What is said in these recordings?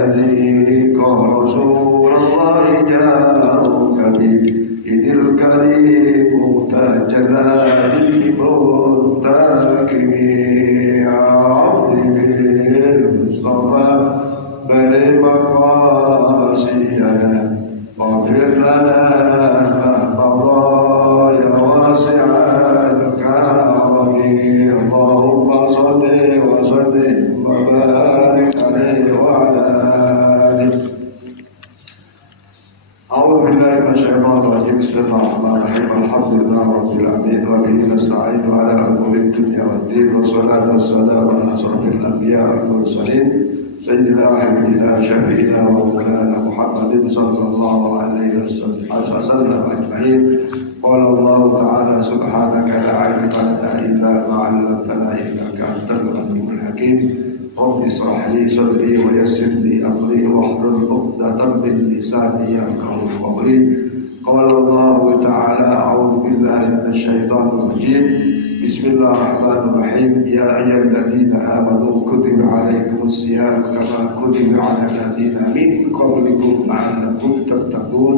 الذي قال رسول الله جاءك به إذ الكريم تجلى للمنتقم عظم المصطفى بالمقاصد واغفر لنا ما مضى يا واسع الكرم اللهم صل وسلم وبارك عليه وعلى آله. أعوذ بالله من الشيطان الرجيم. بسم الله الرحمن الرحيم. الحمد لله رب العالمين وبه نستعين على أمور الدنيا والدين والصلاة والسلام على أشرف الأنبياء والمرسلين سيدنا وحبيبنا شفيعنا ومولانا محمد صلى الله عليه وسلم أجمعين. قال الله تعالى سبحانك لا علم لنا إلا ما علمتنا إنك أنت العليم الحكيم. رب اشرح لي صدري ويسر لي أمري واحلل عقدة من لساني يفقهوا قولي. قال الله تعالى أعوذ بالله من الشيطان الرجيم. بسم الله الرحمن الرحيم. يا أيها الذين آمنوا كتب عليكم الصيام كما كتب على الذين من قبلكم لعلكم تتقون.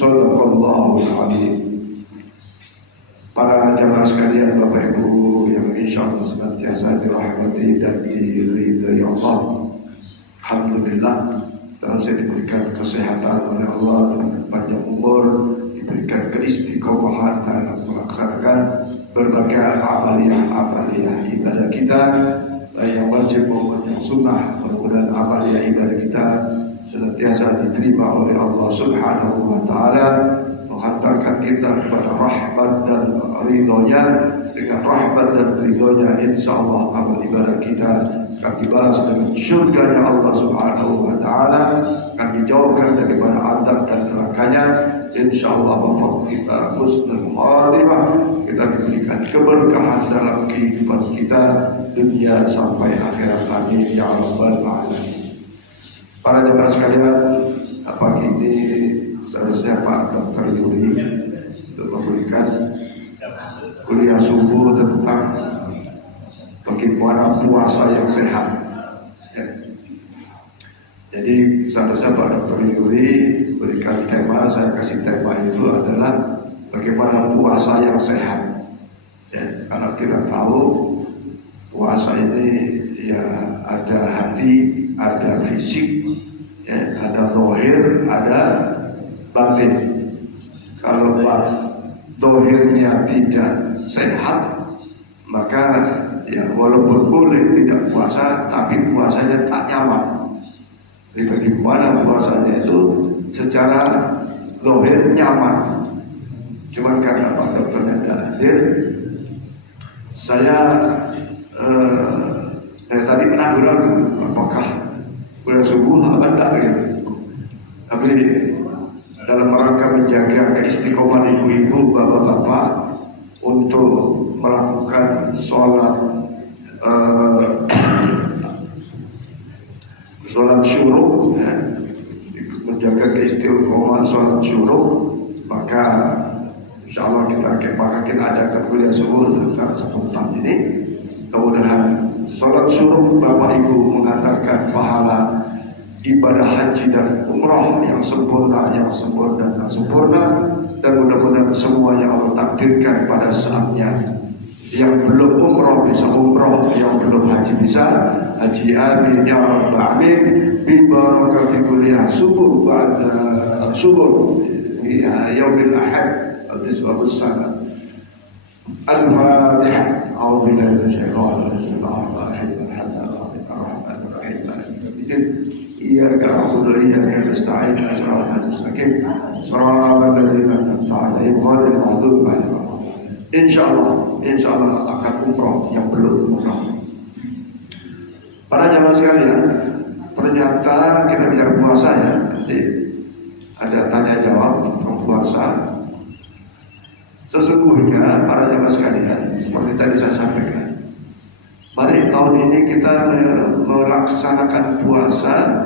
صدق الله العظيم. Para jamaah sekalian, Bapak Ibu yang insya Allah senantiasa dirahmati dan diridhai Allah. Alhamdulillah, telah saya diberikan kesehatan oleh Allah dan panjang umur, diberikan keistiqomahan dalam melaksanakan berbagai amaliyah ibadah kita, baik yang wajib maupun yang sunnah. Mudah-mudahan amaliyah ibadah kita senantiasa diterima oleh Allah Subhanahu wa Ta'ala, menghantarkan kita kepada rahmat dan ridhonya. Dengan rahmat dan ridhonya, insya Allah amal ibadah kita akan dibalas dengan syurganya Allah Subhanahu wa Ta'ala, akan dijauhkan daripada azab dan nerakanya. Insya Allah bapak kita husnul khatimah, kita diberikan keberkahan dalam kehidupan kita dunia sampai akhirat. Amin ya rabbal alamin. Para jemaah sekalian, pagi ini seharusnya Pak Dr. Yuri untuk memberikan kuliah subuh tentang bagaimana puasa yang sehat. Ya. Jadi seharusnya Pak Dr. Yuri berikan tema, saya kasih tema itu adalah bagaimana puasa yang sehat. Ya, karena kita tahu puasa ini ya ada hati, ada fisik, ya, ada zahir, ada batin. Kalau zahirnya tidak sehat, maka ya walaupun boleh tidak puasa, tapi puasanya tak nyaman. Jadi bagaimana puasanya itu secara zahir nyaman. Cuman karena Pak Dokternya tidak hadir, saya tadi penasaran apakah bulan subuh apa enggak gitu. Tapi dalam rangka menjaga keistiqomahan ibu-ibu, bapak-bapak untuk melakukan sholat syuruk, ya, menjaga keistiqomahan sholat syuruk, maka insya Allah kita ajakkan kuliah subuh secara spontan ini. Kemudian sholat syuruk Bapak Ibu mengatakan pahala ibadah haji dan umrah yang sempurna dan mudah-mudahan semuanya Allah takdirkan pada saatnya. Yang belum umrah bisa umrah, yang belum haji bisa haji. Amin ya rabbal alamin. Bi barakati kuliah subuh pada subuh ya yaumil ahad al-isbah as-sana. Al-Fatihah. A'udzu billahi minasyaitonir rajim. إياك نعبد وإياك نستعين صراط المستقيم صراط الذين أنعمت عليهم غير المغضوب عليهم. Insya Allah akan umrah yang belum umrah. Para jamaah sekalian, pernyataan kita bicara puasa ya. Jadi ada tanya jawab tentang puasa. Sesungguhnya para jamaah sekalian, seperti tadi saya sampaikan, mari tahun ini kita melaksanakan puasa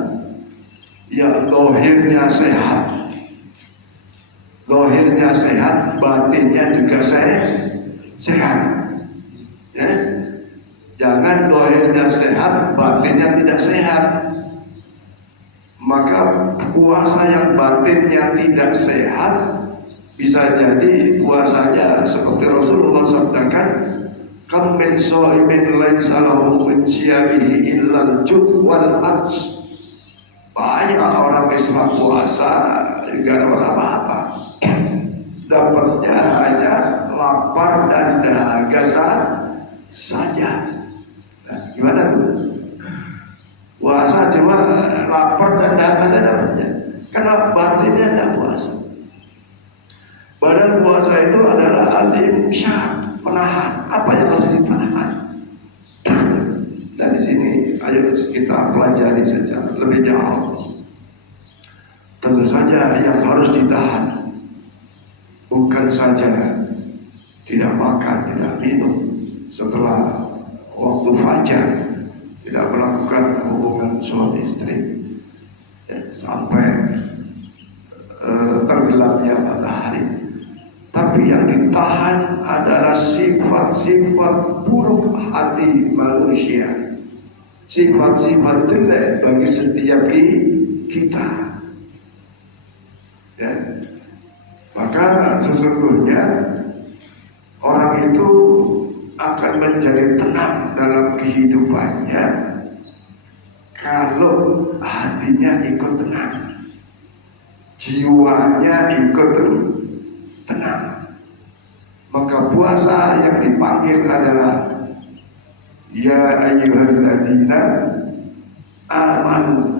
yang zahirnya sehat, batinnya juga sehat. Ya. Jangan zahirnya sehat, batinnya tidak sehat. puasa yang batinnya tidak sehat, bisa jadi puasanya seperti Rasulullah sabdakan, kam min shaimin laisa lahu min siyamihi illal ju' wal atsh. Banyak orang Islam puasa juga dapat apa-apa, dapatnya hanya lapar dan dahaga saja. Nah, gimana tuh? Puasa cuma lapar dan dahaga saja dapatnya, karena batinnya tidak puasa. Badan puasa itu adalah al-imsyak, menahan apa yang harus ditahan. Dan di sini ayo kita pelajari secara lebih jauh. Tentu saja yang harus ditahan bukan saja tidak makan, tidak minum setelah waktu fajar, tidak melakukan hubungan suami istri sampai tenggelamnya matahari. Tapi yang ditahan adalah sifat-sifat buruk hati manusia, sifat-sifat jelek bagi setiap kita. Ya. Maka sesungguhnya orang itu akan menjadi tenang dalam kehidupannya kalau hatinya ikut tenang, jiwanya ikut tenang. Maka puasa yang dipanggil adalah ya ayyuhalladzina amanu.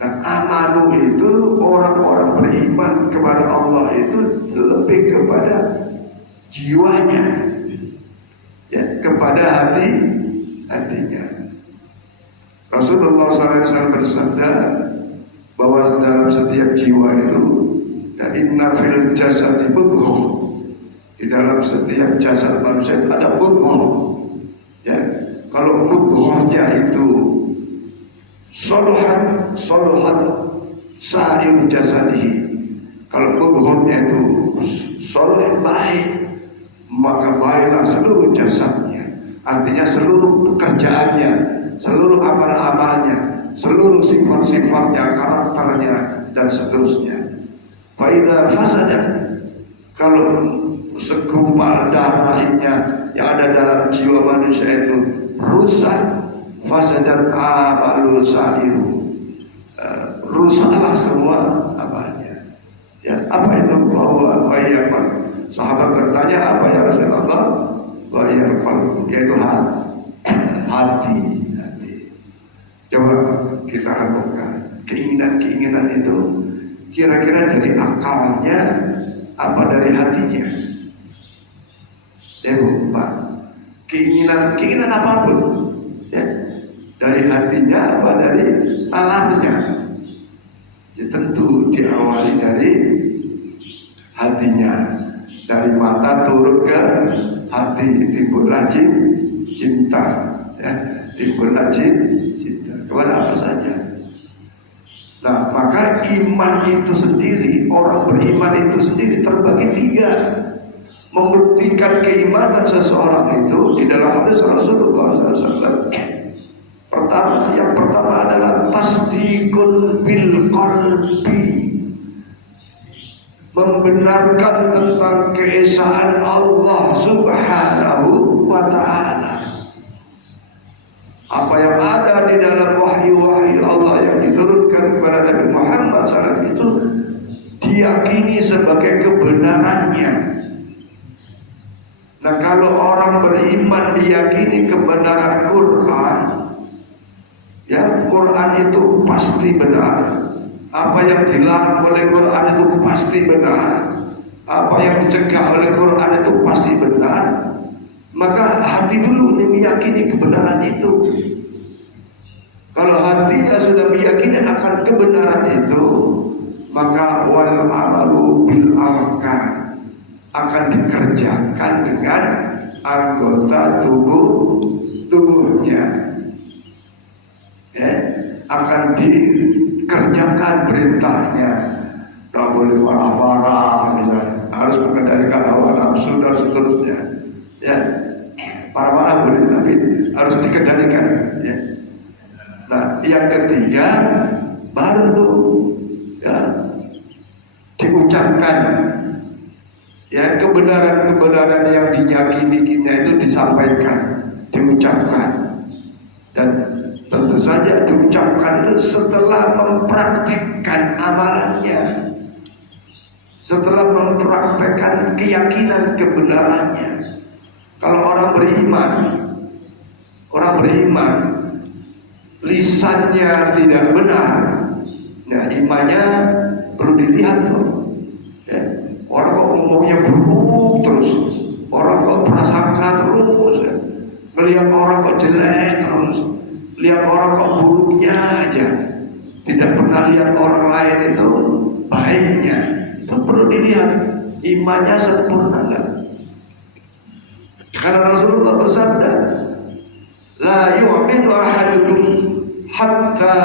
Dan amanu itu orang-orang beriman kepada Allah itu lebih kepada jiwanya, ya, kepada hatinya. Rasulullah SAW bersabda bahwa dalam setiap jiwa itu, dan inna fil jasadi mudghah, di dalam setiap jasad manusia itu ada mudghah. Ya, kalau mudghahnya itu soluhan sa'ir jasadihi, kalau mudghahnya itu soluh baik, maka baiklah seluruh jasadnya. Artinya seluruh pekerjaannya, seluruh amal-amalnya, seluruh sifat-sifatnya, karakternya, dan seterusnya. Faida fasadat, kalau segumpal darah lainnya yang ada dalam jiwa manusia itu rusak, fasadat amalul sa'iru, rusaklah semua amalnya. Ya, apa itu bahwa wayakal? Sahabat bertanya, apa ya Rasulullah? Wayakal, yaitu hati. Coba kita renungkan keinginan-keinginan itu kira-kira dari akalnya apa dari hatinya? Ya Bu, Pak, keinginan apapun, ya, dari hatinya apa dari alamnya? Ya, tentu diawali dari hatinya. Dari mata turun ke hati, timbullah cinta, ya, timbullah cinta kepada apa saja. Nah, maka iman itu sendiri, orang beriman itu sendiri terbagi tiga. Membuktikan keimanan seseorang itu di dalam hadis Rasulullah SAW. Yang pertama adalah tasdiqul bil qalbi, membenarkan tentang keesaan Allah Subhanahu wa ta'ala. Apa yang ada di dalam wahyu-wahyu Allah yang diturunkan kepada Nabi Muhammad SAW itu diyakini sebagai kebenarannya. Nah, kalau orang beriman diyakini kebenaran Quran, ya, Quran itu pasti benar. Apa yang dilarang oleh Quran itu pasti benar. Apa yang dicegah oleh Quran itu pasti benar. Maka hati dulu meyakini kebenaran itu. Kalau hatinya sudah meyakini akan kebenaran itu, maka wal amalu bil arkan, akan dikerjakan dengan anggota tubuhnya, ya, akan dikerjakan perintahnya. Tak boleh marah-marah, misalnya harus mengendalikan hawa nafsu dan seterusnya, ya. Marah-marah boleh, tapi harus dikendalikan, ya. Nah, yang ketiga, baru tuh ya diucapkan, ya kebenaran-kebenaran yang diyakini kita itu disampaikan, diucapkan, dan tentu saja diucapkan itu setelah mempraktekkan amalannya, setelah mempraktekkan keyakinan kebenarannya. Kalau orang beriman lisannya tidak benar, nah imannya perlu dilihat loh. Ya. Orang kok ngomongnya buruk terus, orang kok prasangka terus, ya. Melihat orang kok jelek terus, lihat orang kok buruknya aja, tidak pernah lihat orang lain itu baiknya. Itu perlu dilihat imannya sempurna enggak? Karena Rasulullah bersabda, la yu'minu ahadukum hatta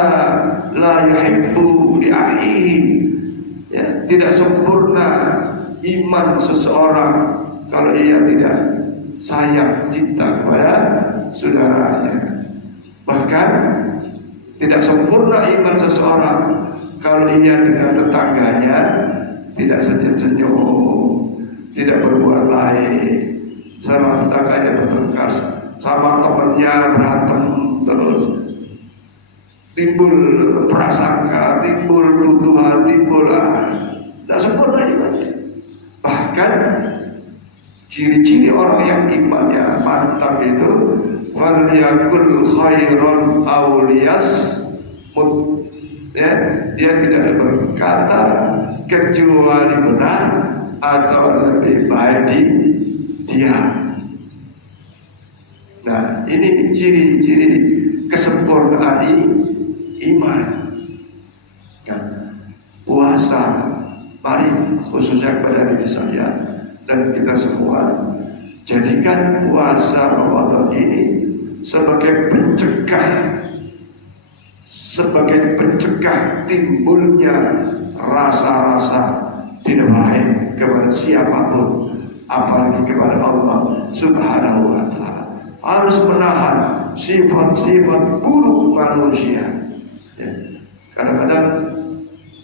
la yuhibbu li akhihi. Ya, tidak sempurna iman seseorang kalau ia tidak sayang cinta kepada saudaranya. Bahkan tidak sempurna iman seseorang kalau ia dengan tetangganya tidak senyum-senyum, tidak berbuat baik, sama tetangganya bertengkar, sama temannya berantem terus, timbul prasangka, timbul tuduhan, timbul tidak sempurna imannya. Bahkan ciri-ciri orang yang imannya mantap itu falyakul khairon aw liyasmut, ya, dia tidak berkata kecuali benar atau lebih baik diam. Nah, ini ciri-ciri kesempurnaan iman. Kan? Puasa, mari khususnya kepada diri saya dan kita semua, jadikan puasa Ramadan ini sebagai pencegah timbulnya rasa-rasa tidak baik kepada siapapun, apalagi kepada Allah Subhanahu wa Ta'ala. Harus menahan sifat-sifat buruk manusia. Ya. Kadang-kadang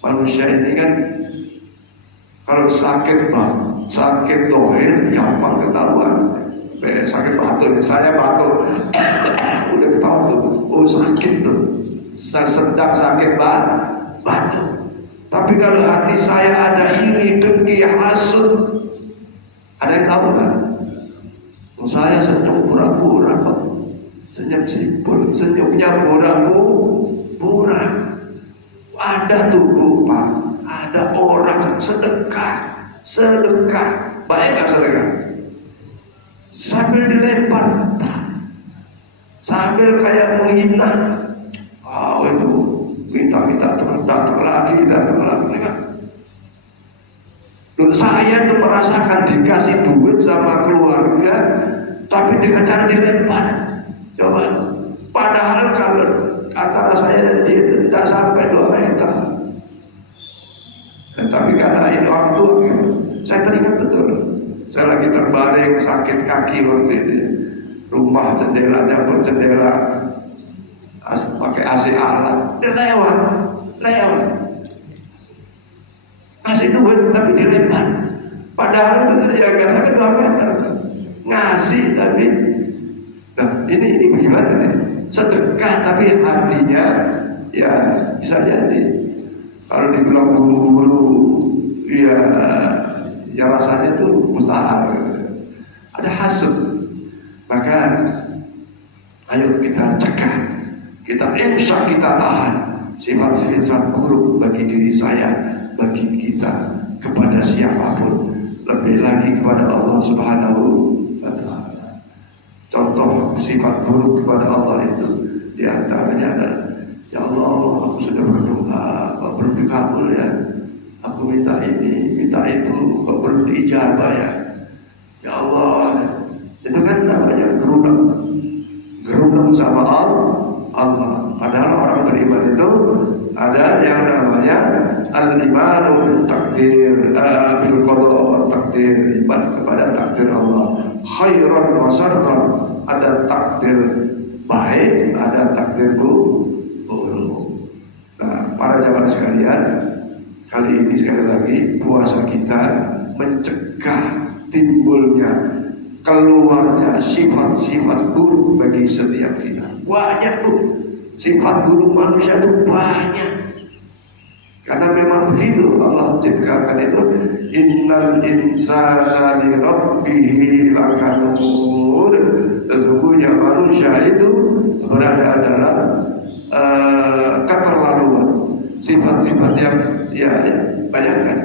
manusia ini kan kalau sakit dohir gampang ketahuan. Sakit batuk, saya batuk, udah ketahuan tuh, oh sakit tuh, saya sedang sakit batuk. Tapi kalau hati saya ada iri, dengki, hasud, ada yang tahu kan? Saya senyum pura-pura kok, senyum simpul, senyumnya pura-pura. Ada tuh Pak, ada orang sedekah, baik gak sedekah? Sambil dilempar, sambil kayak menghina, itu minta datang lagi. Saya tuh merasakan dikasih duit sama keluarga, tapi dengan cara dilempar. Coba, padahal kalau antara saya dan dia tidak sampai 2 meter. Tapi karena ini orang tua, saya teringat betul. Saya lagi terbaring sakit kaki waktu itu, rumah jendelanya berjendela, pakai AC alat, dia lewat, ngasih duit tapi dilempar. Padahal itu ya gak sampai 2 meter, ngasih tapi, nah ini gimana nih? Sedekah tapi hatinya ya bisa jadi kalau dibilang buru-buru, ya rasanya tuh mustahil, ada hasud. Maka ayo kita cegah, kita insya kita tahan sifat-sifat buruk bagi diri saya, bagi kita, kepada siapapun, lebih lagi kepada Allah Subhanahu wa Ta'ala. Contoh sifat buruk kepada Allah itu diantaranya adalah, ya Allah, aku sudah berdoa, kok belum dikabul ya, aku minta ini, minta itu, kok belum diijabah ya, ya Allah. Itu kan namanya gerunang sama Allah. Padahal orang beriman itu ada yang namanya al-imanu bil takdir, bil qada wa takdir, iman kepada takdir Allah, khairan wa syarran, ada takdir baik, ada takdir buruk. Nah, para para jamaah sekalian, kali ini sekali lagi puasa kita mencegah timbulnya, keluarnya sifat-sifat buruk bagi setiap kita. Banyak tuh sifat buruk manusia itu banyak. Karena memang begitu Allah ciptakan itu, innal insana li rabbih lakanur. Sesungguhnya manusia itu berada dalam keterlaluan, sifat-sifat yang ya bayangkan,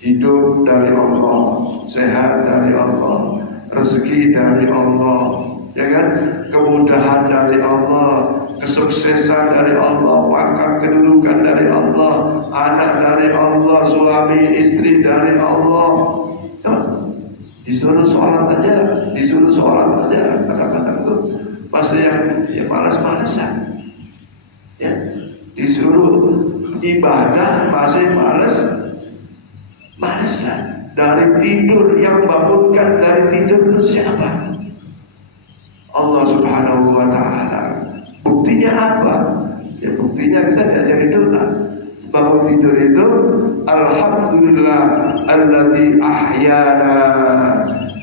hidup dari Allah, sehat dari Allah, rezeki dari Allah, ya kan, kemudahan dari Allah, kesuksesan dari Allah, pangkat kedudukan dari Allah, anak dari Allah, suami istri dari Allah. Disuruh sholat aja, kadang-kadang tuh pasti yang malas-malasan, ya, disuruh ibadah masih malesan. Dari tidur, yang bangunkan dari tidur itu siapa? Allah Subhanahu wa Ta'ala. Buktinya apa? Ya buktinya kita diajari doa. Bangun tidur itu alhamdulillah alladzi ahyana.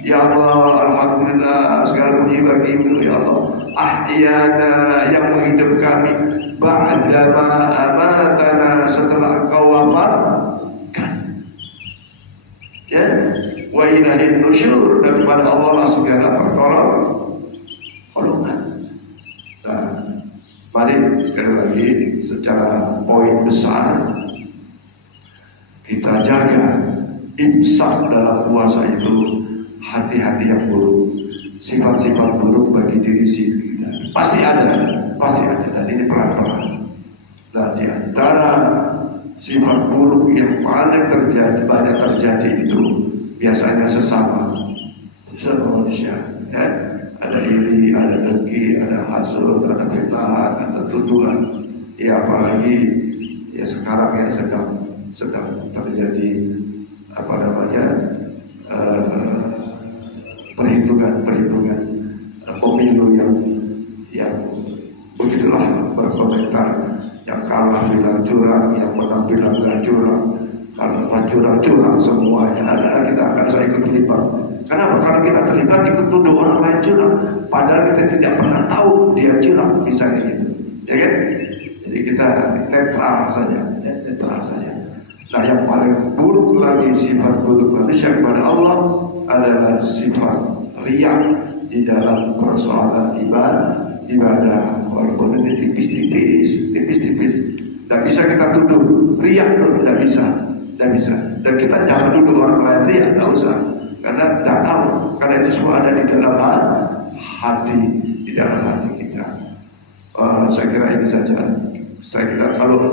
Ya Allah, alhamdulillah, segala puji bagimu ya Allah. Ahyana, yang menghidup kami, ba'dama amatana, setelah Engkau wafatkan. Ya, wa ilaihin nusyur, dan kepada Allah lah segala pertolongan. Nah, mari sekali lagi secara poin besar kita jaga imsak dalam puasa itu. Hati-hati yang buruk, sifat-sifat buruk bagi diri kita pasti ada, dan ini pelan-pelan. Dan di antara sifat buruk yang paling banyak terjadi itu biasanya sesama manusia, ya. Ada iri, ada dengki, ada hasud, ada fitnah, ada tuduhan. Ya apalagi ya sekarang yang sedang terjadi perhitungan pemilu yang begitulah, berkomentar, yang kalah bilang curang, yang menang bilang gak curang. Kalau curang semuanya, kita akan saya ikut terlibat. Kenapa? Karena kita terlibat ikut tuduh orang lain curang, padahal kita tidak pernah tahu dia curang, misalnya gitu, ya kan? Jadi kita netral saja. Nah, yang paling buruk lagi, sifat buruk manusia kepada Allah adalah sifat riya di dalam persoalan ibadah. Walaupun ini tipis-tipis. Tidak bisa kita tuduh riya, tidak bisa. Dan kita jangan tuduh orang lain riya, tidak usah. Karena tidak tahu, karena itu semua ada di dalam hati, kita. Saya kira ini saja. Saya kira kalau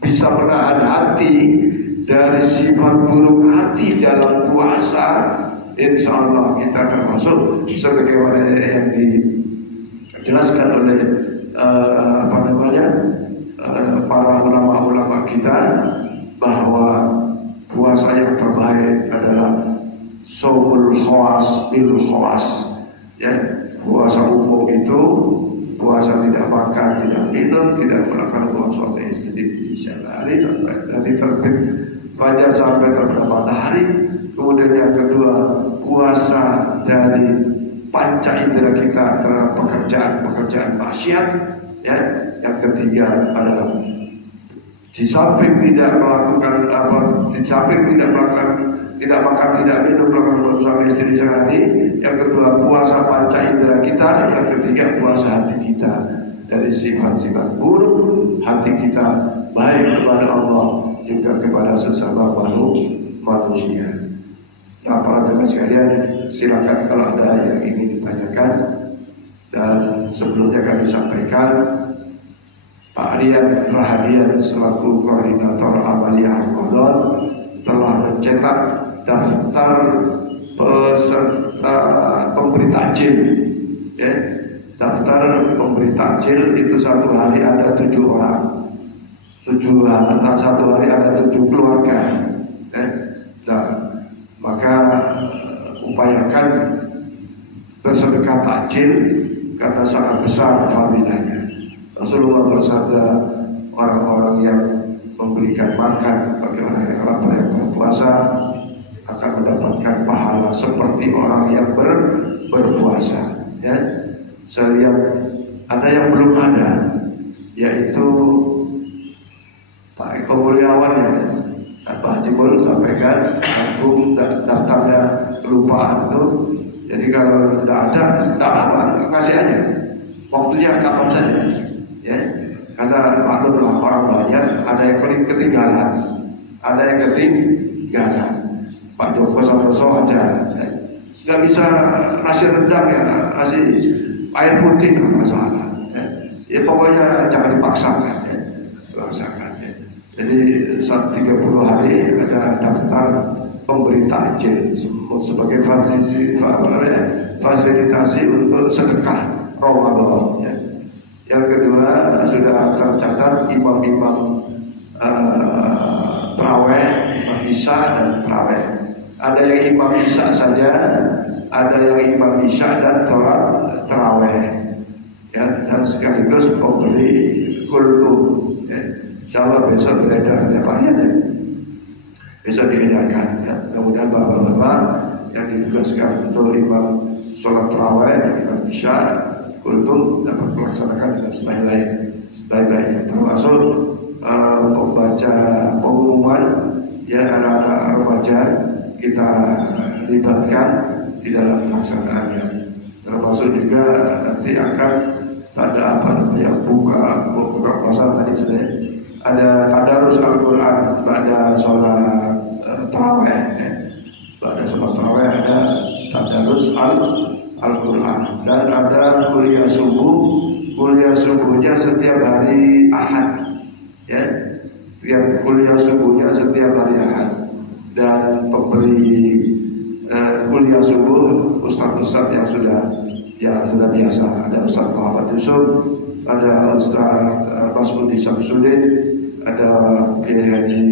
bisa menahan hati dari sifat buruk hati dalam puasa, insya Allah kita termasuk sebagaimana yang dijelaskan oleh para ulama-ulama kita, bahwa puasa yang terbaik adalah shaumul khawas bil khawas, ya. Puasa umum itu puasa tidak makan, tidak minum, tidak melakukan hubungan suami istri di siang hari sampai dari terbit fajar sampai terbenam matahari. Kemudian yang kedua, puasa dari panca indera kita terhadap pekerjaan maksiat, ya. Yang ketiga adalah di samping tidak melakukan tidak makan, tidak minum, melakukan hubungan suami istri sehari. Yang kedua, puasa panca indera kita. Yang ketiga, puasa hati kita dari sifat-sifat buruk hati kita, baik kepada Allah juga kepada sesama manusia. Nah, para teman sekalian, silakan kalau ada yang ingin ditanyakan. Dan sebelumnya kami sampaikan, Pak Rian Rahadian selaku koordinator Amaliyah Ramadan telah mencetak daftar peserta pemberi takjil, ya. Daftar pemberi takjil itu satu hari ada 7 orang, satu hari ada 7 keluarga, ya. Nah, maka upayakan bersedekah takjil karena sangat besar fadilahnya. Rasulullah bersabda, orang-orang diberikan makan bagi orang yang berpuasa akan mendapatkan pahala seperti orang yang berpuasa. Ya, saya lihat ada yang belum ada, yaitu Pak Eko Mulyawan ya, Pak Haji Bol sampaikan aku daftarnya kelupaan itu. Jadi kalau tidak ada, tidak apa, kasih aja. Waktunya kapan saja. Ya, karena maklumlah orang banyak, ada yang ketinggalan, ada yang ketinggalan. Pak Joko Santoso aja, nggak bisa nasi rendang ya, nasi air putih nggak masalah. Ya pokoknya jangan dipaksakan, ya. Paksakan. Ya. Jadi 30 hari ada daftar pemberi takjil sebagai fasilitasi untuk sedekah Ramadan. Ya. Yang kedua sudah tercatat imam-imam terawih, imam isya dan terawih. Ada yang imam isya saja, ada yang imam isya dan terawih. Ya, dan sekaligus pemberi kultum. Ya. Insyaallah besok beredar ya. Bisa diedarkan. Ya. Kemudian bapak-bapak yang ditugaskan untuk imam sholat terawih, imam isya, kultum dapat melaksanakan dengan sebaik-baiknya, termasuk pembaca pengumuman ya anak-anak remaja kita libatkan di dalam pelaksanaannya, termasuk juga nanti akan ada apa namanya buka puasa tadi sudah ada tadarus Al-Quran pada sholat tarawih ya. Pada sholat tarawih ada tadarus Al-Quran dan ada kuliah subuhnya setiap hari Ahad ya, kuliah subuhnya setiap hari Ahad. Dan pemberi kuliah subuh ustaz-ustaz yang sudah biasa, ada Ustaz Muhammad Yusuf, ada Ustaz Masmudi Syamsuddin, ada Kiai Haji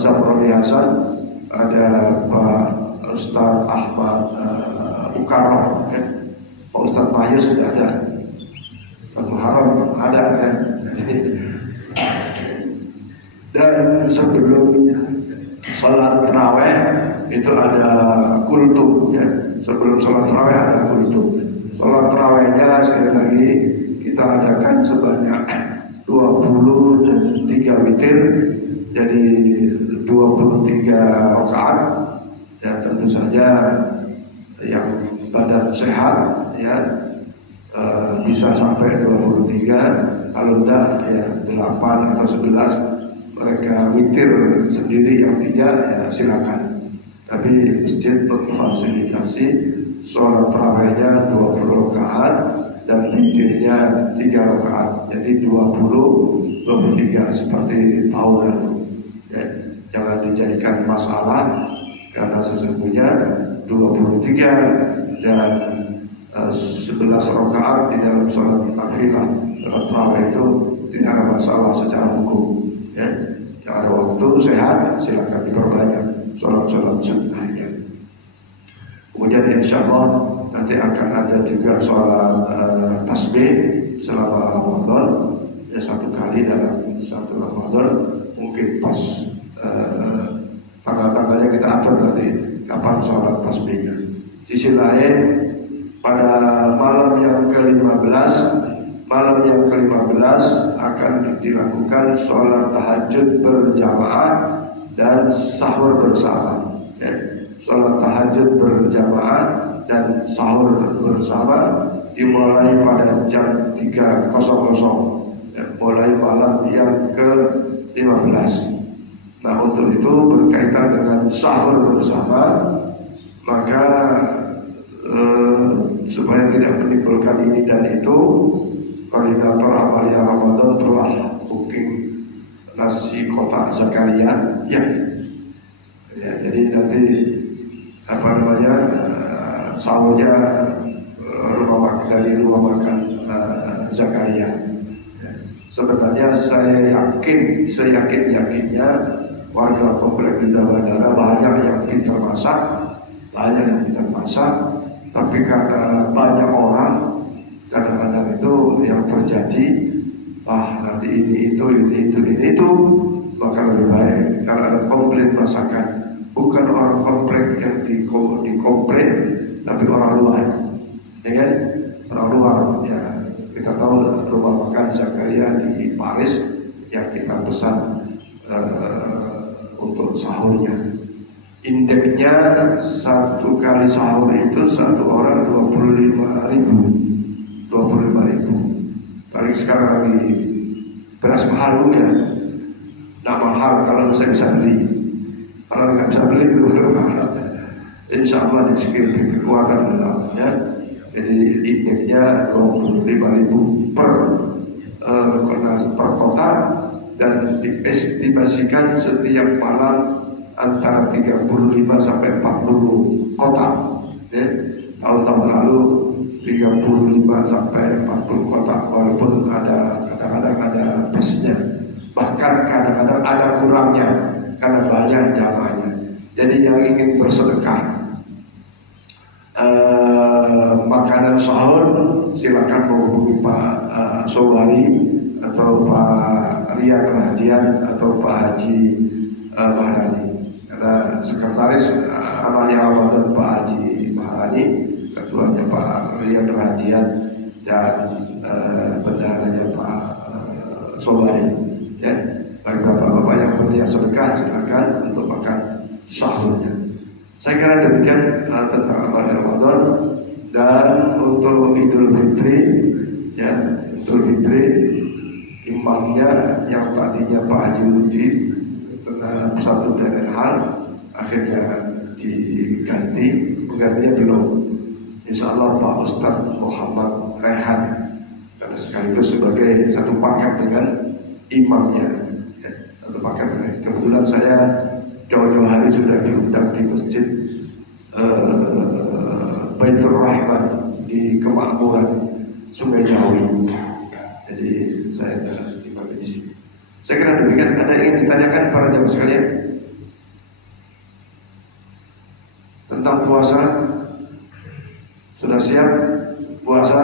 Zahroni Hasan, ada Pak Ustaz Ahmad Ukarno, Pak Ustaz Mahyus sudah ada, Ustaz Muharram ada kan. Dan sebelum sholat tarawih itu ada kultum ya. Sebelum sholat tarawih ada kultum. Sholat tarawihnya sekali lagi kita adakan sebanyak 23 witir, jadi 23 rakaat. Ya tentu saja yang badan sehat ya bisa sampai 23, kalau enggak ya 8 atau 11 mereka witir sendiri, yang tidak ya silakan. Tapi masjid memfasilitasi sholat tarawihnya 20 rakaat dan witirnya 3 rakaat, jadi 23 seperti tahun lalu. Ya, jangan dijadikan masalah karena sesungguhnya 23 dan 11 rakaat di dalam sholat nafilah, sholat tarawih itu tidak ada masalah secara hukum. Ya, yang ada waktu sehat silakan diperbanyak sholat sunnahnya. Kemudian insya Allah nanti akan ada juga sholat tasbih selama Ramadan ya, 1 kali dalam 1 Ramadan, mungkin pas tanggal-tanggalnya kita atur nanti kapan sholat tasbihnya. Sisi lain pada malam yang ke-15 akan dilakukan sholat tahajud berjamaah dan sahur bersama. Ya. Sholat tahajud berjamaah dan sahur bersama dimulai pada jam 3.00 ya, mulai malam yang ke-15. Nah untuk itu berkaitan dengan sahur bersama, maka supaya tidak menimbulkan ini dan itu, koordinator Amalia Ramadan telah booking nasi kotak Zakaria ya. Ya, jadi nanti apa namanya sahurnya dari rumah makan Zakaria. Ya. Sebenarnya saya yakinnya warga komplek Indah Bandara banyak yang pintar masak, tapi karena banyak orang kadang-kadang itu yang terjadi nanti ini itu, maka lebih baik kalau ada komplain masakan, bukan orang komplain yang dikomplain, tapi orang luar, ya kan? Orang luar, ya kita tahu rumah makan Zakaria di Paris yang kita pesan untuk sahurnya. Indeksnya satu kali sahur itu satu orang 25.000. Paling sekarang lagi beras mahal ya, nggak mahal kalau saya bisa beli. Kalau nggak bisa beli itu mahal. Insya Allah di kekuatan dalamnya. Jadi indeksnya 25.000 per kota, dan diestimasikan setiap malam antara 35 sampai 40 kota. Ya. Tahun-tahun lalu 35 sampai 40 kota, walaupun kadang-kadang ada plusnya, bahkan kadang-kadang ada kurangnya karena banyak jamaahnya. Jadi yang ingin bersedekah makanan sahur, silakan menghubungi Pak Sobari atau Pak Riyad Rahadian atau Pak Haji Maharani. Ada sekretaris amalnya Ramadan Pak Haji Maharani, ketuanya Pak Riyad Rahadian, dan bendaharanya Pak Sobari. Ya, bagi bapak-bapak yang punya sedekah silakan untuk makan sahurnya. Saya kira demikian tentang amal Ramadan. Dan untuk Idul Fitri, ya, Idul Fitri imamnya yang tadinya Pak Haji Lutfi karena satu dan hal akhirnya diganti, penggantinya belum. Insya Allah Pak Ustadz Muhammad Rehan, karena sekaligus sebagai satu paket dengan imamnya, ya, satu paket. Kebetulan saya jauh-jauh hari sudah diundang di masjid Baitur Rahman di Kemakmuran Sungai Jawi. Jadi saya imam di sini. Saya kira demikian. Ada yang ingin ditanyakan para jamaah sekalian tentang puasa? Sudah siap puasa?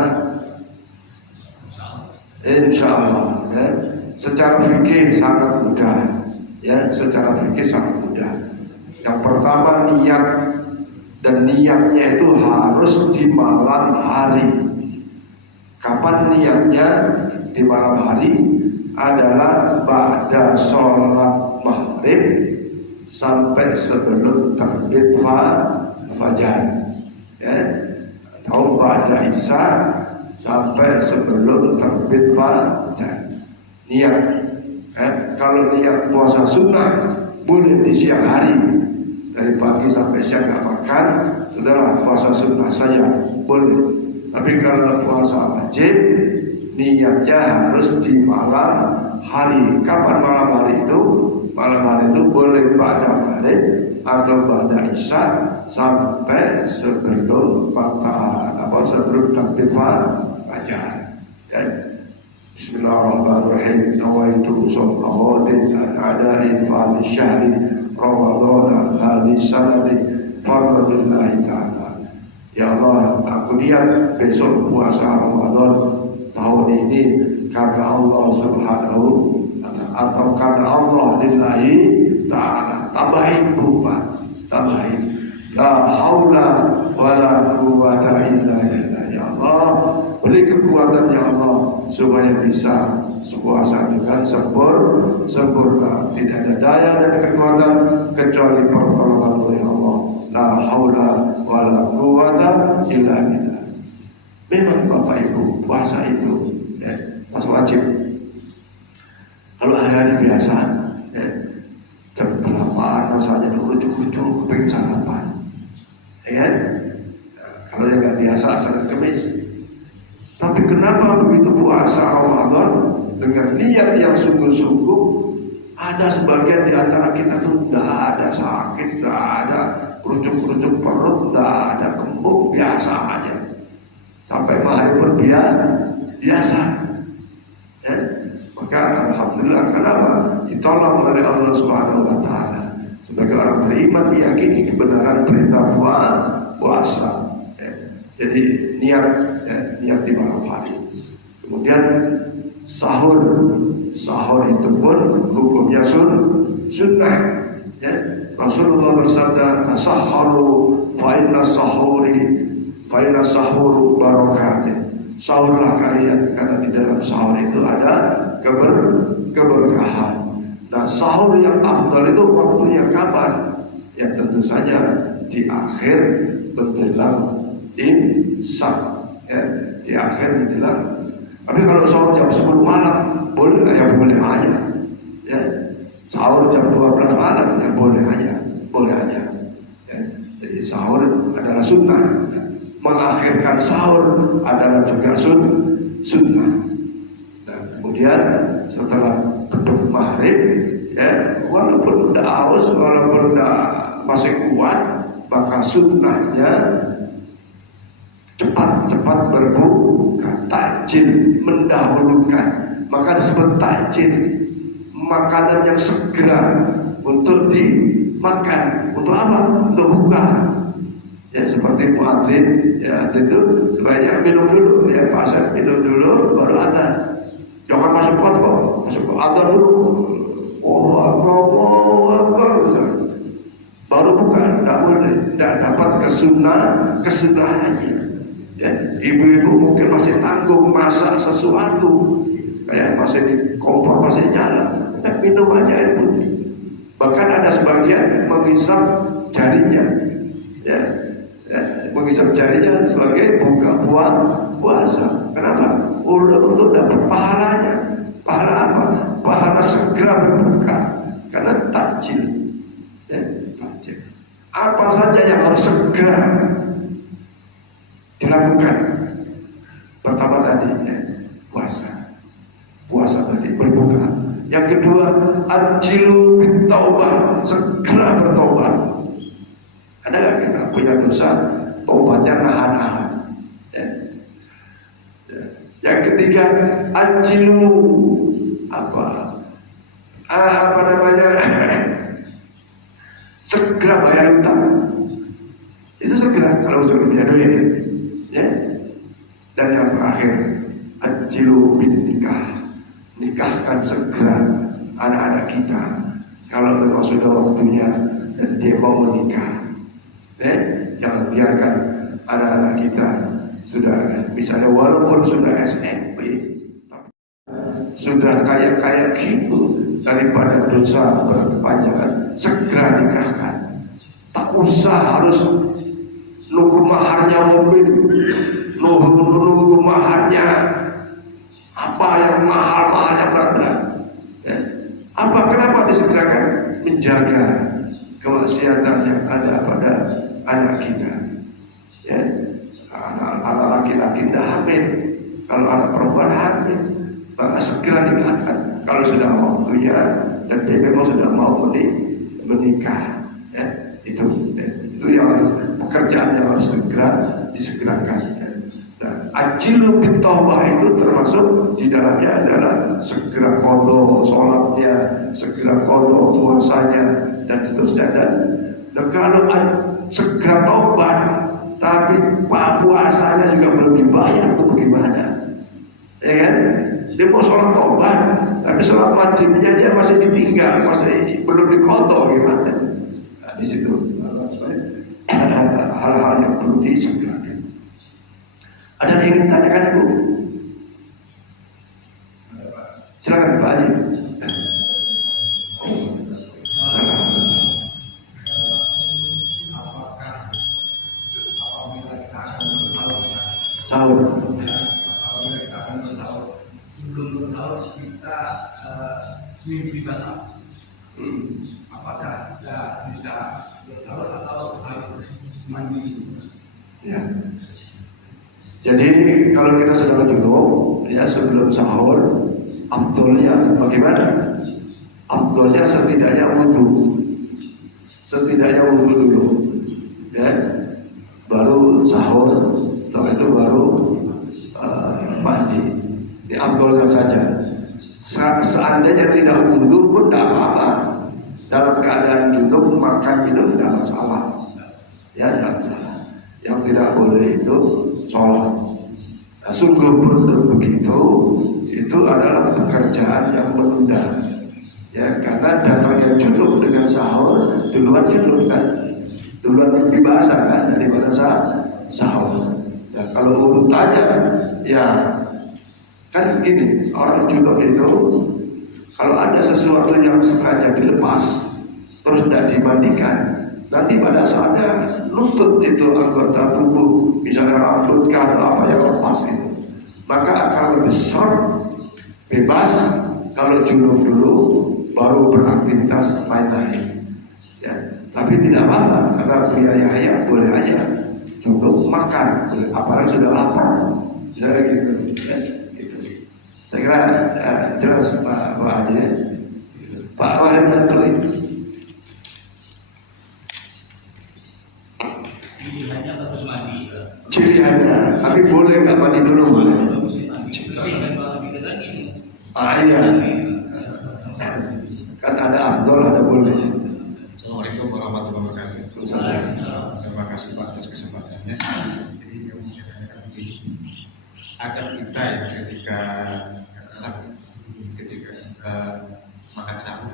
Insya Allah. Ya. Secara fikih sangat mudah. Ya, secara fikih sangat mudah. Yang pertama niat, dan niatnya itu harus di malam hari. Kapan niatnya di malam hari? Adalah ba'da sholat maghrib sampai sebelum terbit fajar, ya, atau ba'da isya sampai sebelum terbit fajar. Niat, kalau niat puasa sunnah boleh di siang hari, dari pagi sampai siang nggak makan, sudahlah puasa sunnah saja boleh. Tapi kalau puasa wajib, niatnya harus di malam hari. Kapan malam hari itu? Malam hari itu boleh pada maghrib atau pada isya sampai sebelum sebelum terbit fajar. Bismillahirrahmanirrahim. Nawaitu sholatin adain fa'al syahri Ramadan hadis sanati fadlillahi ta'ala. Ya Allah, aku niat besok puasa Ramadan tahun ini karena Allah Subhanahu atau karena Allah lillahi ta'ala. Tambahin Pak, tambahin. La haula wala quwwata illa billah. Ya Allah, beri kekuatan ya Allah supaya bisa puasa dengan sempurna. Tidak ada daya dan kekuatan kecuali pertolongan oleh Allah. La haula wala quwwata illa billah. Memang Bapak Ibu, puasa itu puasa wajib. Kalau hari-hari biasa, jam 8 rasanya ujuk-ujuk kepingin sarapan, ya. Kalau yang nggak biasa Senin Kemis. Tapi kenapa begitu puasa Ramadan dengan niat yang sungguh-sungguh, ada sebagian di antara kita tuh tidak ada sakit, tidak ada kerucuk-kerucuk perut, tidak ada kembung, biasa aja. Sampai mahal biasa. Ya. Maka alhamdulillah, kenapa? Ditolong oleh Allah Subhanahu wa taala. Sebagai orang beriman meyakini kebenaran perintah puasa. Jadi niat di malam hari. Kemudian sahur. Sahur itu pun hukumnya sunnah. Ya. Rasulullah bersabda, "Tasahharu fa inna sahuru barokat." Sahurlah kalian karena di dalam sahur itu ada keberkahan. Nah, sahur yang afdal itu waktunya kapan? Ya tentu saja di akhir menjelang imsak, ya, di akhir menjelang. Tapi kalau sahur jam 10 malam boleh ya, boleh aja. Ya, sahur jam 12 malam ya boleh aja. Ya, jadi sahur adalah sunnah. Mengakhirkan sahur adalah juga sunnah. Nah, kemudian setelah duduk maghrib, ya, walaupun udah haus, walaupun udah masih kuat, maka sunnahnya cepat berbuka, takjil, mendahulukan. Maka disebut takjil, makanan yang segera untuk dimakan. Untuk apa? Untuk buka. Ya seperti muadzin, ya itu sebaiknya minum dulu, ya pasal minum dulu baru adzan. Jangan masuk kok, masuk adzan dulu. Oh akbar, baru buka, tidak boleh, tidak dapat kesunahannya. Ya, ibu-ibu mungkin masih tanggung masak sesuatu, kayak masih di kompor masih nyala, minum aja air putih. Bahkan ada sebagian mengisap jarinya, ya. Mengisap jarinya sebagai buka puasa. Kenapa? Untuk dapat pahalanya. Pahala apa? Pahala segera berbuka. Karena takjil. Ya, takjil. Apa saja yang harus segera dilakukan? Pertama tadi, ya, puasa. Puasa tadi berbuka. Yang kedua, ajilu bitaubah, segera bertobat. Ada nggak kita punya dosa, tobatnya nahan-nahan? Ya. Ya. Yang ketiga, ajilu apa namanya? Segera bayar utang. Itu segera kalau sudah punya duit. Ya. Dan yang terakhir, ajilu bin nikah. Nikahkan segera anak-anak kita. Kalau memang sudah waktunya dan dia mau menikah. Jangan biarkan anak-anak kita sudah misalnya walaupun sudah SMP sudah kayak gitu, daripada dosa berkepanjangan segera nikahkan. Tak usah harus nunggu maharnya mobil, nunggu maharnya apa yang mahal yang berat. Ya. Kenapa disegerakan? Menjaga kemaksiatan yang ada pada anak kita. Ya, anak laki-laki tidak hamil, kalau anak perempuan hamil, maka segera nikahkan. Kalau sudah waktunya dan dia memang sudah mau menikah, ya, itu yang harus, pekerjaan yang harus segera disegerakan. Ya. Nah, ajilu bitaubah itu termasuk di dalamnya adalah segera qadha sholatnya, segera qadha puasanya dan seterusnya. Dan kalau segera taubat tapi puasanya juga belum dibayar, itu bagaimana? Ya kan? Dia mau sholat taubat tapi sholat wajibnya aja masih ditinggal, masih belum diqadha, gimana? Nah, di situ ada hal-hal yang perlu disegerakan. Ada yang ingin tanyakan, Bu? Silakan Pak Haji. Sahur. Sebelum bersahur kita mimpi basah. Apakah kita bisa bersahur atau harus mandi? Ya. Jadi kalau kita sedang junub, ya sebelum sahur, afdolnya bagaimana? Afdolnya setidaknya wudhu dulu, ya, baru sahur. Setelah itu baru mandi. Ini afdolnya saja. Seandainya tidak wudhu pun tidak apa-apa. Dalam keadaan junub makan minum tidak masalah. Ya, tidak masalah. Yang tidak boleh itu sholat. Nah, sungguh betul begitu, itu adalah pekerjaan yang menunda. Ya, karena datangnya junub dengan sahur duluan junub kan, duluan mimpi basah kan daripada sahur. Ya, kalau urutannya ya kan gini, orang junub itu kalau ada sesuatu yang sengaja dilepas terus tidak dimandikan, nanti pada saatnya lutut itu anggota tubuh, misalnya rambut atau apa yang lepas itu, maka akan lebih short, bebas kalau junub dulu baru beraktivitas lain-lain. Ya, tapi tidak apa-apa karena biaya hayat boleh aja junub makan, apalagi sudah lapar, misalnya gitu. Ya, gitu. Saya kira jelas Pak Haji, Pak Warim betul itu. Pilihannya bagus mandi. Pilihannya, tapi boleh nggak mandi dulu boleh? Iya. Kan ada afdol, ada boleh. Assalamualaikum warahmatullahi wabarakatuh. Terima kasih Pak atas kesempatannya. Jadi yang saya tanyakan begini, agar kita ya ketika makan sahur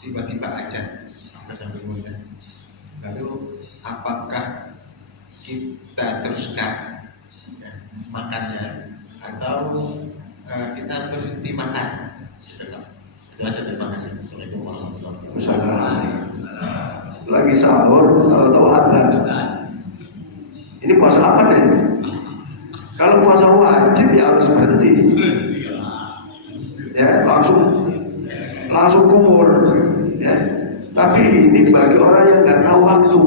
tiba-tiba aja kita sambil ngundang, lalu apakah kita teruskan ya, makannya atau kita berhenti makan? Itu aja, terima kasih. Assalamualaikum warahmatullahi Wabarakatuh. Lagi sahur, kalau tahu adzan. Ini puasa apa deh? Kalau puasa wajib ya harus berhenti. Ya, langsung kumur. Ya. Tapi ini bagi orang yang nggak tahu waktu.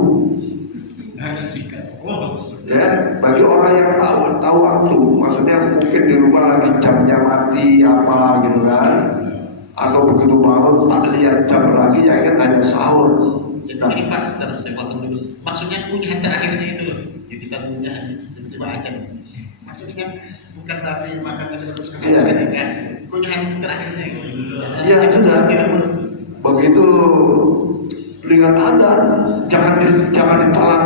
Ya, bagi orang yang tahu waktu, maksudnya mungkin di rumah lagi jamnya mati apa gitu kan, atau begitu bangun tak lihat jam lagi, ya kan hanya sahur. Jadi Pak, saya potong dulu. Maksudnya kunyahan terakhirnya itu loh, ya kita kunyahan tiba-tiba aja. Maksudnya bukan tapi makan terus kan, kunyahan terakhirnya itu. Iya sudah. Begitu lihat adzan, jangan ditelan,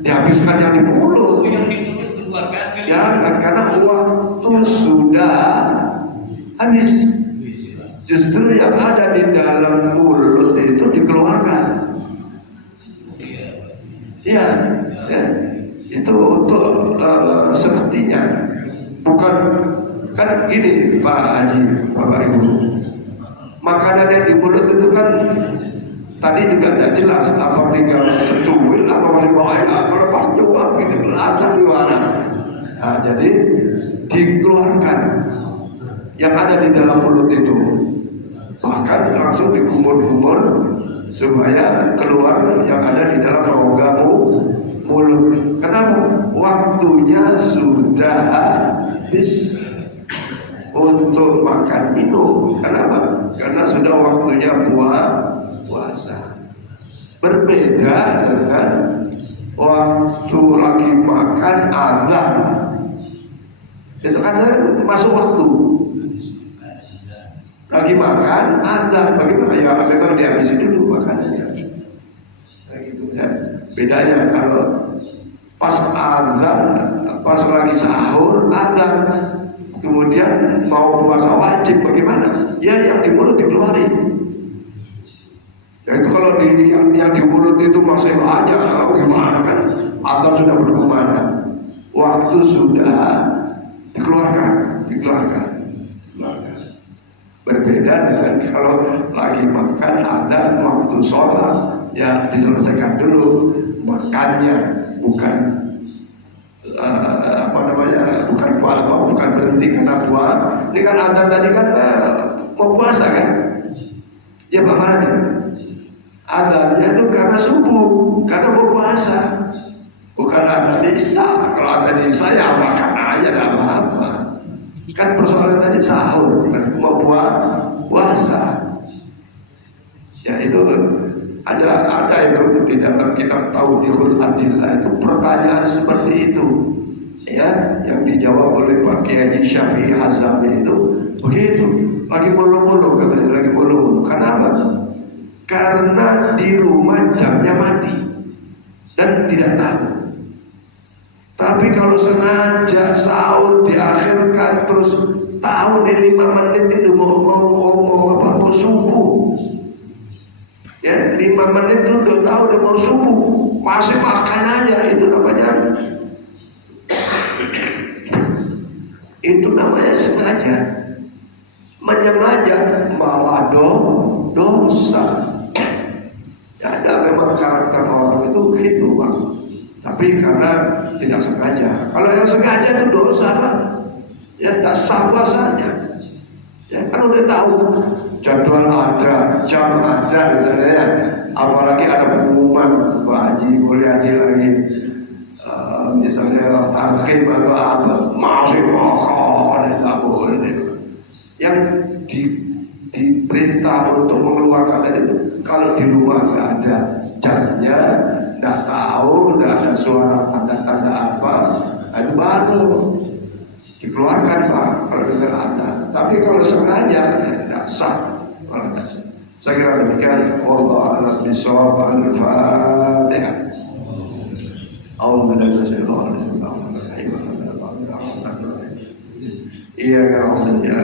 dihabiskan yang di mulut. Ya, karena waktu sudah habis. Justru yang ada di dalam mulut itu dikeluarkan. Iya, ya. Itu untuk sepertinya, bukan kan gini Pak Haji, Bapak Ibu. Makanan yang di mulut itu kan tadi juga tidak jelas apa tinggal secuil atau masih bawain apa lepas coba ini belakang di mana. Nah, jadi dikeluarkan yang ada di dalam mulut itu, bahkan langsung dikumur-kumur supaya keluar yang ada di dalam rongga mulut. Karena waktunya sudah habis untuk makan minum. Kenapa? Karena sudah waktunya puasa. Berbeda dengan waktu lagi makan azan. Itu kan masuk waktu. Lagi makan azan, bagaimana ya? Memang dihabisi dulu makanannya. Nah, gitu ya. Bedanya kalau pas azan, pas lagi sahur azan, kemudian mau puasa wajib bagaimana? Ya yang di mulut dikeluarin. Ya itu kalau yang di mulut itu masih aja, gimana kan? Atau sudah berkumandang, waktu sudah dikeluarkan. Berbeda dengan kalau lagi makan ada waktu sholat, ya diselesaikan dulu makannya, bukan bukan berhenti karena puasa. Ini kan azan tadi kan mau puasa kan? Ya bagaimana? Azannya itu karena subuh, karena mau puasa, bukan azan isya. Kalau azan isya ya makan aja tidak apa-apa. Kan persoalan tadi sahur, mau puasa. Ya itu ada itu di dalam kitab Tauhidul Adillah itu pertanyaan seperti itu. Ya, yang dijawab oleh Pak Kiai Haji Syafi'i Hazami itu begitu, lagi mulu-mulu katanya, lagi mulu-mulu. Kenapa? Karena di rumah jamnya mati dan tidak tahu. Tapi kalau sengaja sahur diakhirkan terus tahu nih 5 menit itu mau subuh. Ya 5 menit itu udah tahu udah mau subuh, masih makan aja, itu namanya sengaja. Menyengaja malah dosa. Ya ada memang karakter orang itu begitu, Pak. Tapi karena tidak sengaja. Kalau yang sengaja itu dosa, Pak. Ya tak sabar saja. Ya kan udah tahu jadwal ada, jam ada misalnya ya. Apalagi ada pengumuman Pak Haji, boleh Haji lagi misalnya tarhib atau apa, masih makan, tidak boleh. Yang diperintah untuk mengeluarkan itu kalau di rumah nggak ada jamnya, nggak tahu, nggak ada suara tanda-tanda apa, itu baru dikeluarkan Pak kalau tidak ada. Tapi kalau sengaja tidak sah. Saya kira demikian. Wallahu a'lam bishawab. Al-Fatihah. A'udzu billahi minasyaitonir rajim. Iya kan ya.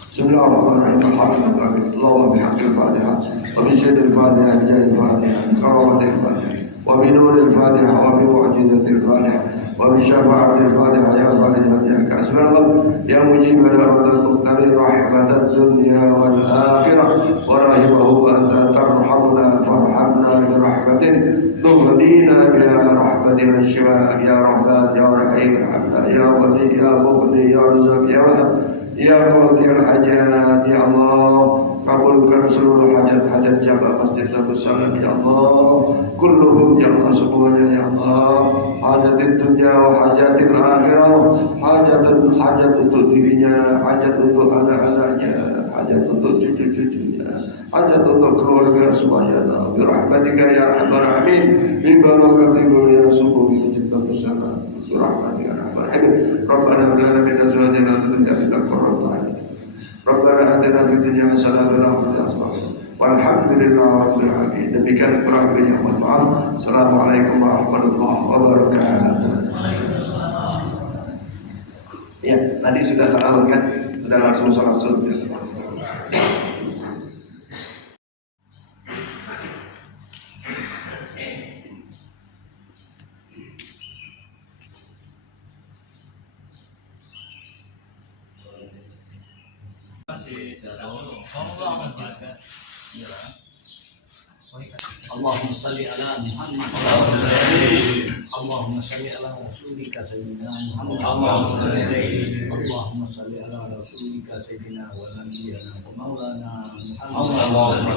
Bismillahirrahmanirrahim. Allahumma bihaqqil Fatihah wa bi syadil Fatihah jadil Fatihah karamatil Fatihah wa bi nuril Fatihah wa bi mu'jizatil Fatihah wa bi syafa'atil Fatihah ya Fatihah ya kasballah ya mujib da'watal muqtadir rahmatad dunya wal akhirah wa rahimahu anta tarhamna farhamna bi rahmatin تغنينا بها رحمتنا الشفاء يا رحمن يا رحيم يا ولي يا مغني يا رزاق يا وهاب يا قاضي الحاجات يا الله kabulkan seluruh hajat-hajat jamaah Masjid Darus Salam ya Allah, kulluhum ya Allah, semuanya ya Allah, hajatin dunia wa hajatin akhirah, hajat untuk dirinya, hajat untuk anak-anaknya, hajat untuk cucu-cucunya, hajat untuk keluarga semuanya. Bi rahmatika ya arhamar rahimin, bi barakatika ya subuh Masjid Darus Salam, bi rahmatika ya arhamar rahimin. Rabbana hab lana min azwajina wa dhurriyyatina qurrata a'yun. Rabbana atina fid dunya hasanatan wa fil akhirati walhamdulillahi rabbil alamin. Demikian kurang lebihnya mohon maaf. Assalamualaikum warahmatullahi wabarakatuh. Ya, tadi sudah salam kan? Sudah langsung salam sunat. Allahumma salli ala Muhammad. Allahumma salli ala Rasulika Sayyidina Muhammad. Allahumma salli ala Rasulika Sayyidina wa Nabiyyina wa Maulana Muhammad.